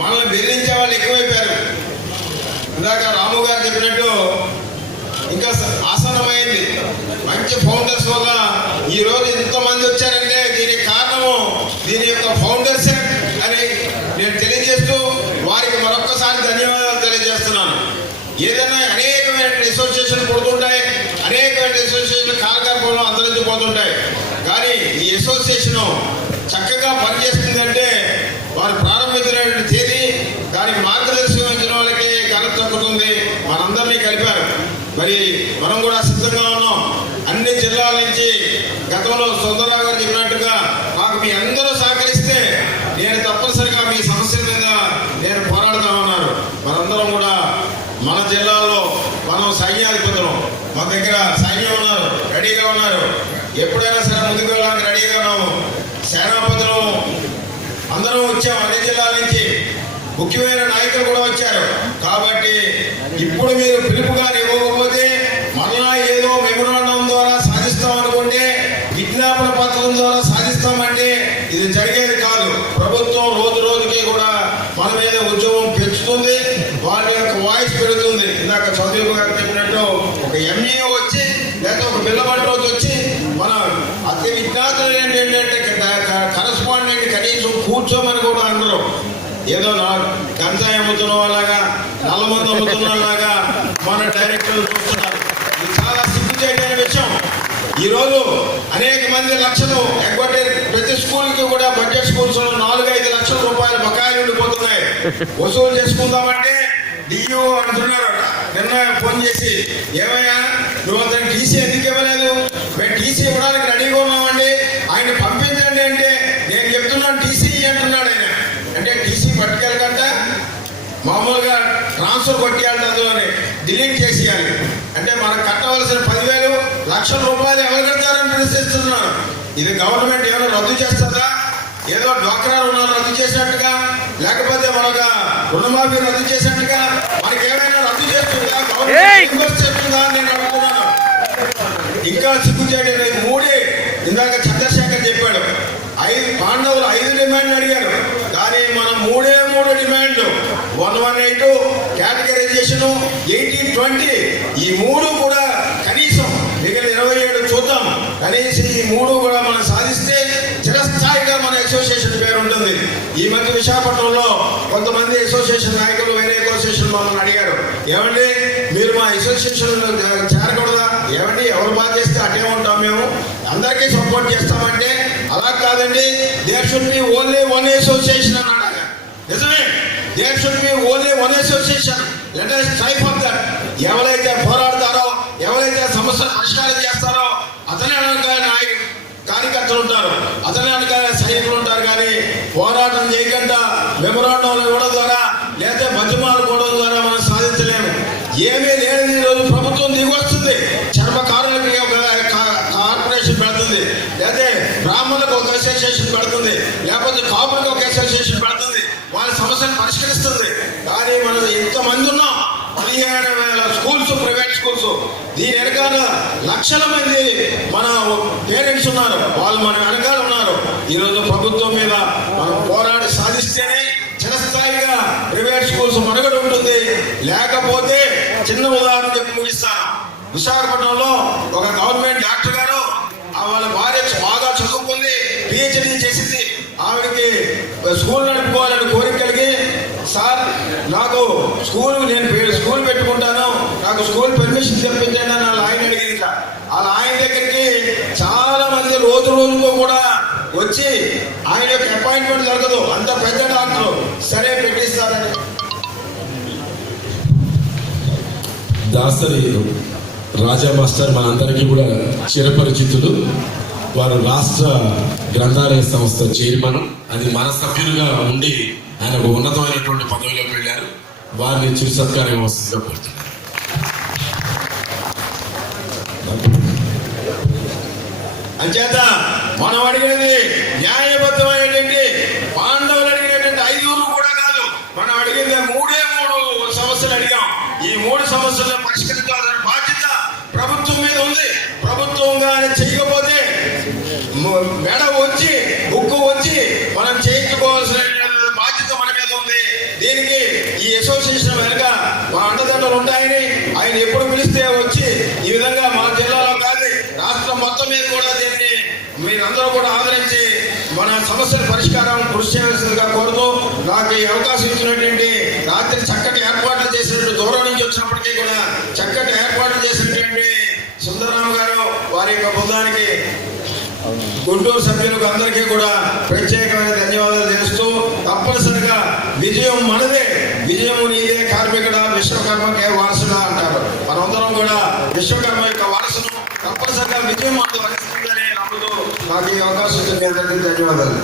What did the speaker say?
మనల్ని బెదిరించే వాళ్ళు ఎక్కువైపోయారు. ఇందాక రాము గారు చెప్పినట్టు ఇంకా ఆసనమైంది. మంచి ఫౌండర్స్ వల్ల ఈ రోజు ఇంతమంది వచ్చారంటే దీనికి కారణము దీని యొక్క ఫౌండర్స్ అని నేను తెలియజేస్తూ వారికి మరొక్కసారి ధన్యవాదాలు తెలియజేస్తున్నాను. ఏదైనా అనేకమైన అసోసియేషన్ పుడుతుంటాయి, అనేకమైన అసోసియేషన్ కాలగర్భంలో అంతరించిపోతుంటాయి. కానీ ఈ అసోసియేషన్ చక్కగా పనిచేస్తుందంటే వారు ప్రారంభించిన తేదీ దానికి మార్గదర్శనం వహించిన వాళ్ళకి ఘనత దక్కుతుంది. మనందరినీ కలిపారు. మరి మనం కూడా సిద్ధంగా ఉన్నాం. అన్ని జిల్లాల నుంచి గతంలో సుందరరావు గారు చెప్పినట్టుగా మాకు మీ అందరూ సహకరిస్తే నేను తప్పనిసరిగా మీ సమస్యల మీద నేను పోరాడుతామన్నారు. మనందరం కూడా మన జిల్లాలో మనం సైన్యాధిపతులం, మన దగ్గర సైన్యం ఉన్నారు, రెడీగా ఉన్నారు. ఎప్పుడైనా సరే ముందుకు వెళ్ళడానికి రెడీగా ఉన్నాము. సేనాపతులు అందరం వచ్చాము అన్ని జిల్లాల నుంచి. ముఖ్యమైన నాయకులు కూడా వచ్చారు. కాబట్టి ఇప్పుడు మీరు పిలుపుగా ఇవ్వకపోతే మళ్ళా ఏదో మెమోరాండం ద్వారా సాధిస్తామనుకుంటే, విజ్ఞాపన పత్రం ద్వారా సాధిస్తామంటే ఇది జరిగేది కాదు. ప్రభుత్వం రోజు రోజుకి కూడా మన మీద ఉద్యమం పెంచుతుంది, వాళ్ళ యొక్క వాయిస్ పెరుగుతుంది. ఇందాక చదువు గారు చెప్పినట్టు ఒక ఎంఈఓ వచ్చి లేదా ఒక బిల్లబండి రోజు వచ్చి మన అతి విజ్ఞాతులు ఏంటంటే కరస్పాండెంట్ కనీసం కూర్చోమని కూడా అందరూ ఏదో గంజాయి అమ్ముతున్న వాళ్ళగా, నల్లమంది అమ్ముతున్న వాళ్ళగా మన డైరెక్టర్లు చూస్తున్నారు. ఇది చాలా సిగ్గుచేటైన విషయం. ఈరోజు అనేక మంది లక్షలు ఎగ్గొట్టే ప్రతి స్కూల్కి కూడా బడ్జెట్ స్కూల్స్ 4-5 లక్షల రూపాయలు బకాయిలు ఉండిపోతున్నాయి. వసూలు చేసుకుందామంటే డిఓ అంటున్నారు. నిన్న ఫోన్ చేసి, ఏమయ్యా నువ్వు అతను టీసీ ఎందుకు ఇవ్వలేదు? మేము టీసీ ఇవ్వడానికి రెడీగా ఉన్నామండి, ఆయన పంపించండి అంటే నేను చెప్తున్నాను టీసీ అంటున్నాడు ఆయన. అంటే టీసీ పట్టుకెళ్ళకంట మామూలుగా ట్రాన్స్ఫర్ కొట్టేయాలి, అందులోనే డిలీట్ చేసేయాలి. అంటే మనకు కట్టవలసిన 10,000 లక్షల రూపాయలు ఎవరు కడతారని ప్రశ్నిస్తున్నాను. ఇది గవర్నమెంట్ ఏమైనా రద్దు చేస్తుందా? ఏదో డ్వాక్రా రుణాలు రద్దు చేసినట్టుగా, లేకపోతే మనకు రుణమాఫీ రద్దు చేసినట్టుగా మనకి ఏమైనా రద్దు చేస్తుందా? గవర్నమెంట్ చేస్తుందా అని నేను అడుగుతున్నాను. ఇంకా సిగ్గు చేయడం మూడే. ఇందాక చంద్రశేఖర్ చెప్పాడు, పాండవులు 5 డిమాండ్లు అడిగారు. కానీ మనం 3 డిమాండ్లు, 118 కేటగరైజేషన్, 1820 ఈ 3 కూడా కనీసం మిగిలిన 27 చూద్దాం. కనీసం ఈ 3 కూడా మనం సాధిస్తే చిరస్థాయిగా మన అసోసియేషన్ పేరు ఉంటుంది. ఈ మధ్య విశాఖపట్నంలో కొంతమంది అసోసియేషన్ నాయకులు వేరే అసోసియేషన్ మమ్మల్ని అడిగారు, ఏమండి మీరు మా అసోసియేషన్ చేరకూడదా? ఏమండి ఎవరు బాధ చేస్తే అట్టే ఉంటాం, మేము అందరికీ సపోర్ట్ చేస్తామంటే అలా కాదండి, there should be only one association అన్నాడు. నిజమే, there should be only one association. Let us try for that. ఎవరైతే పోరాడతారో, ఎవరైతే సమస్యలు పరిష్కారం చేస్తారో అతనే అనగానే కార్యకర్తలు ఉంటారు, అతనే అనగానే సైనికులు ఉంటారు. కానీ పోరాటం చేయకుండా మెమోరాండం ఇవ్వడం ద్వారా లేదా బతిమాలుకోవడం ద్వారా మనం సాధించలేము. ఏమీ లేనిది ఈరోజు ప్రభుత్వం దిగి వస్తుంది. చర్మకారులకి ఒక కార్పొరేషన్ పెడుతుంది, లేకపోతే బ్రాహ్మణులకు ఒక అసోసియేషన్ పెడుతుంది, లేకపోతే కాపులకు ఒక అసోసియేషన్ పెడుతుంది, వాళ్ళ సమస్యను పరిష్కరిస్తుంది. కానీ మనం ఇంతమంది ఉన్నాం, 17,000 స్కూల్స్, ప్రైవేట్ స్కూల్స్. దీని వెనకాల లక్షల మంది మన పేరెంట్స్ ఉన్నారు, వాళ్ళు మన వెనకాల ఉన్నారు. ఈరోజు ప్రభుత్వం మీద మనం పోరాడి సాధిస్తేనే చిరస్థాయిగా ప్రైవేట్ స్కూల్స్ మనుగడ ఉంటుంది. లేకపోతే చిన్న ఉదాహరణ చెప్పి ముగిస్తాను. విశాఖపట్నంలో ఒక గవర్నమెంట్ డాక్టర్ గారు, వాళ్ళ భార్య బాగా చదువుకుంది, పిహెచ్డీ చేసింది. ఆవిడకి స్కూల్ నడుపుకోవాలని కోరిక కలిగి, సార్ నాకు నేను స్కూల్ పెట్టుకుంటాను, నాకు స్కూల్ పర్మిషన్ తెప్పించండి అని వాళ్ళ ఆయన అడిగింది. వాళ్ళ ఆయన దగ్గరికి చాలా మంది రోజుకో కూడా వచ్చి ఆయన యొక్క అపాయింట్మెంట్ దొరకదు, అంత పెద్ద డాక్టర్. సరే పెట్టిస్తారని. దాసరి రాజా మాస్టర్ మనందరికీ కూడా చిరపరిచితులు. వారు రాష్ట్ర గ్రంథాలయ సంస్థ చైర్మన్, అది మన సభ్యులుగా ఉండి ఆయన ఒక ఉన్నతమైనటువంటి పదవిలోకి వెళ్ళారు. వారిని చిరు సత్కారం వస్తుందిగా కోరుతున్నారు. అంచేత మనం అడిగినది న్యాయబద్ధమైనటువంటి, పాండవులు అడిగినటువంటి 5 కూడా కాదు. మనం అడిగింది 3 సమస్యలు అడిగాం. ఈ 3 సమస్యలను పరిష్కరించాల్సిన బాధ్యత ప్రభుత్వం మీద ఉంది. ప్రభుత్వంగానే చేయకపోతే మెడ వచ్చి బుక్కు వచ్చి మనం చేయించుకోవాల్సిన బాధ్యత మన మీద ఉంది. దీనికి ఈ అసోసియేషన్ వెనుక మా అండదండలు ఉంటాయని, ఆయన ఎప్పుడు పిలిస్తే వచ్చి ఈ విధంగా మా జిల్లాలో కాదు రాష్ట్రం మొత్తం మీద కూడా దీన్ని మీరందరూ కూడా ఆదరించి మన సమస్యల పరిష్కారం కృషి చేయాల్సిందిగా కోరుతూ, నాకు ఈ అవకాశం ఇచ్చినటువంటి రాత్రి చక్కటి ఏర్పాట్లు చేసినట్టు దూరం నుంచి వచ్చినప్పటికీ కూడా చక్కటి ఏర్పాట్లు చేసినటువంటి సుందరరావు గారు, వారి యొక్క బృందానికి, గుంటూరు సభ్యులకు అందరికీ కూడా ప్రత్యేకమైన ధన్యవాదాలు తెలుస్తూ, తప్పనిసరిగా విజయం మనదే, విజయం నీదే కార్మికుడా విశ్వకర్మకే వారసుడా అంటారు. మనందరం కూడా విశ్వకర్మ యొక్క వారసును, తప్పనిసరిగా విజయం మనకు వరిస్తుందని నమ్ముతూ నాకు ఈ అవకాశం ఇచ్చిన మీ అందరికీ ధన్యవాదాలు.